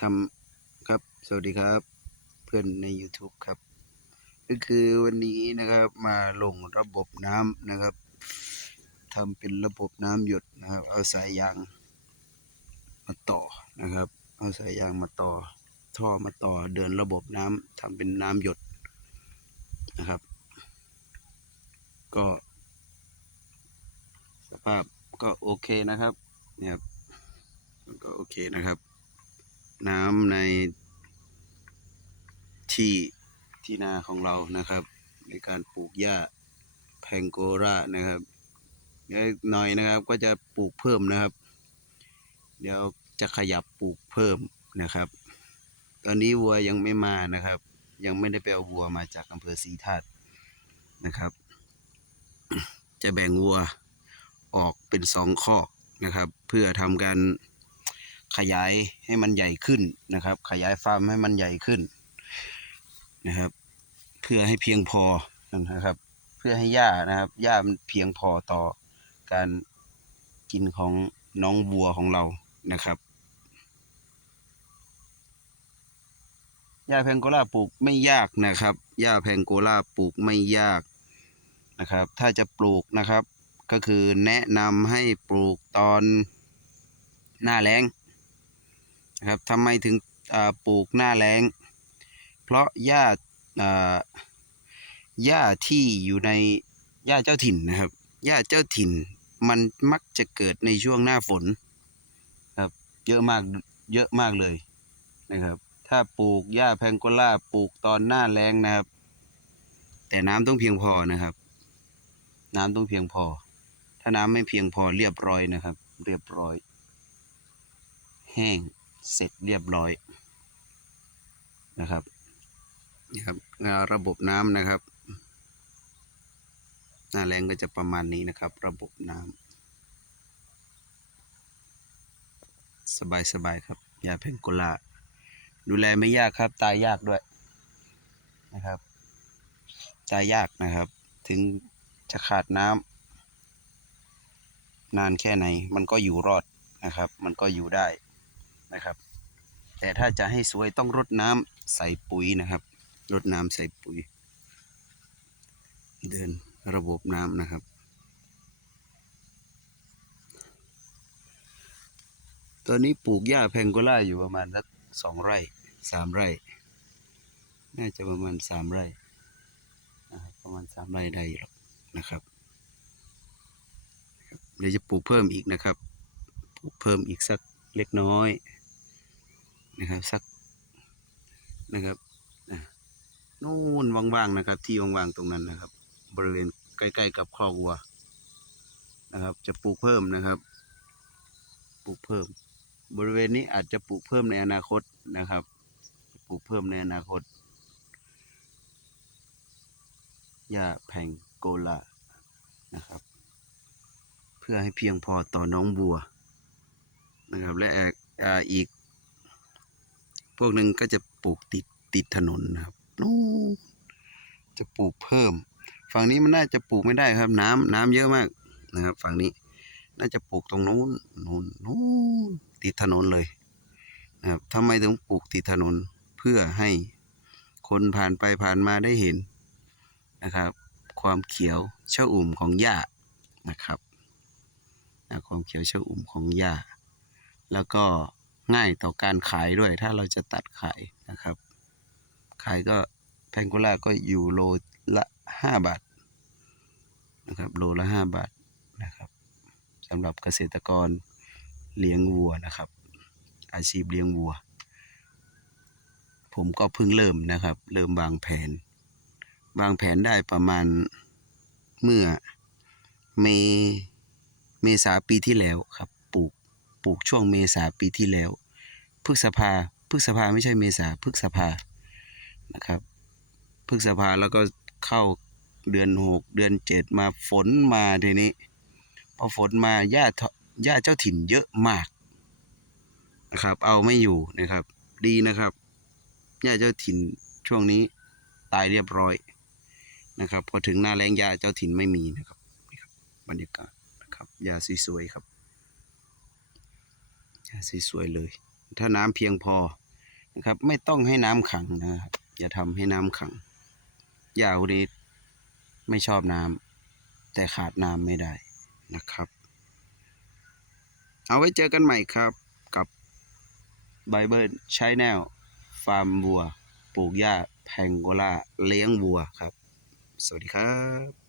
ทำครับ สวัสดีครับ เพื่อนใน YouTube ครับ ก็คือวันนี้นะครับมาลงระบบน้ำนะครับทำเป็นระบบน้ำหยดนะครับ เอาสายยางมาต่อนะครับ เอาสายยางมาต่อ ท่อมาต่อเดินระบบน้ำทำเป็นน้ำหยดนะครับ ก็สภาพก็โอเคนะครับเนี่ยครับมันก็โอเคนะครับ น้ำในที่ที่นาของเรานะครับ ในการปลูกหญ้าแพงโกรานะครับเดี๋ยวอีกหน่อยนะครับก็จะปลูกเพิ่มนะครับ เดี๋ยวจะขยับปลูกเพิ่มนะครับ ตอนนี้วัวยังไม่มานะครับ ยังไม่ได้ไปเอาวัวมาจากอำเภอศรีธาตุนะครับ จะแบ่งวัวออกเป็นสองคอกนะครับ เพื่อทำการ ขยายให้มันใหญ่ขึ้นนะครับ ขยายฟาร์มให้มันใหญ่ขึ้นนะครับ เพื่อให้เพียงพอนะครับ เพื่อให้หญ้านะครับหญ้ามันเพียงพอต่อการกินของน้องวัวของเรานะครับหญ้าแพงโกลาปลูกไม่ยากนะครับหญ้าแพงโกลาปลูกไม่ยากนะครับ ถ้าจะปลูกนะครับ ก็คือแนะนำให้ปลูกตอนหน้าแล้ง นะครับทำไมถึงปลูกหน้าแล้ง เพราะหญ้าหญ้าที่อยู่ในหญ้าเจ้าถิ่นนะครับหญ้าเจ้าถิ่นมันมักจะเกิดในช่วงหน้าฝนครับเยอะมากเยอะมากเลยนะครับ ถ้าปลูกหญ้าแพงโกล่าปลูกตอนหน้าแล้งนะครับ แต่น้ำต้องเพียงพอนะครับ น้ำต้องเพียงพอ ถ้าน้ำไม่เพียงพอเรียบร้อยนะครับ เรียบร้อย แห้ง เสร็จเรียบร้อยนะครับนี่ครับงานระบบน้ำนะครับ หน้าแรงก็จะประมาณนี้นะครับ ระบบน้ำสบายสบายๆครับยาเพนโกลาดูแลไม่ยากครับ ตายยากด้วยนะครับ ตายยากนะครับ ถึงจะขาดน้ำนานแค่ไหน มันก็อยู่รอดนะครับ มันก็อยู่ได้ นะครับ แต่ถ้าจะให้สวยต้องรดน้ำใส่ปุ๋ยนะครับรดน้ำใส่ปุ๋ย เดินระบบน้ำนะครับ ตอนนี้ปลูกหญ้าแพงโกล่าอยู่ประมาณสักสองไร่สามไร่ น่าจะประมาณสามไร่ประมาณสามไร่ได้หรอกนะครับเดี๋ยวจะปลูกเพิ่มอีกนะครับ ปลูกเพิ่มอีกสักเล็กน้อย นะครับสักนะครับนู่นว่างๆนะครับ ที่ว่างๆตรงนั้นนะครับ บริเวณใกล้ ๆ กับครอบวัวนะครับ จะปลูกเพิ่มนะครับ ปลูกเพิ่ม บริเวณนี้อาจจะปลูกเพิ่มในอนาคตนะครับ ปลูกเพิ่มในอนาคตหญ้าแพงโกลานะครับ เพื่อให้เพียงพอต่อน้องบัวนะครับ และอ,อ,อีก วกหนึ่งก็จะปลูกติดติดถนนนะครับนู่นจะปลูกเพิ่ม ฝั่งนี้มันน่าจะปลูกไม่ได้ครับ น้ำน้ำเยอะมากนะครับ ฝั่งนี้น่าจะปลูกตรงนู้นนู้นนู้นติดถนนเลยนะครับทำไมถึงปลูกติดถนนเพื่อให้คนผ่านไปผ่านมาได้เห็นนะครับ ความเขียวเช่าอุ่มของหญ้านะครับความเขียวเช่าอุ่มของหญ้าแล้วก็ ง่ายต่อการขายด้วย ถ้าเราจะตัดขายนะครับ ขายก็แพงโกล่าก็อยู่โลละห้าบาทนะครับโลละห้าบาทนะครับสำหรับเกษตรกรเลี้ยงวัวนะครับ อาชีพเลี้ยงวัว ผมก็เพิ่งเริ่มนะครับ เริ่มวางแผน วางแผนได้ประมาณเมื่อเมเมษาปีที่แล้วครับ ปลูกปลูกช่วงเมษาปีที่แล้ว พฤษภาพฤษภาไม่ใช่เมษาพฤษภานะครับพฤษภาแล้วก็เข้าเดือนหกเดือนเจ็ดมาฝนมาทีนี้พอฝนมาหญ้าหญ้าเจ้าถิ่นเยอะมากนะครับ เอาไม่อยู่นะครับ ดีนะครับหญ้าเจ้าถิ่นช่วงนี้ตายเรียบร้อยนะครับ พอถึงหน้าแล้งหญ้าเจ้าถิ่นไม่มีนะครับนี่ครับบรรยากาศนะครับหญ้าสวยๆครับหญ้าสวยๆเลย ถ้าน้ำเพียงพอนะครับ ไม่ต้องให้น้ำขังนะครับอย่าทำให้น้ำขังหญ้าคนนี้ไม่ชอบน้ำแต่ขาดน้ำไม่ได้นะครับ เอาไว้เจอกันใหม่ครับกับไบเบิลชแนลฟาร์มวัว ปลูกหญ้าแพงโกลาเลี้ยงวัวครับ สวัสดีครับ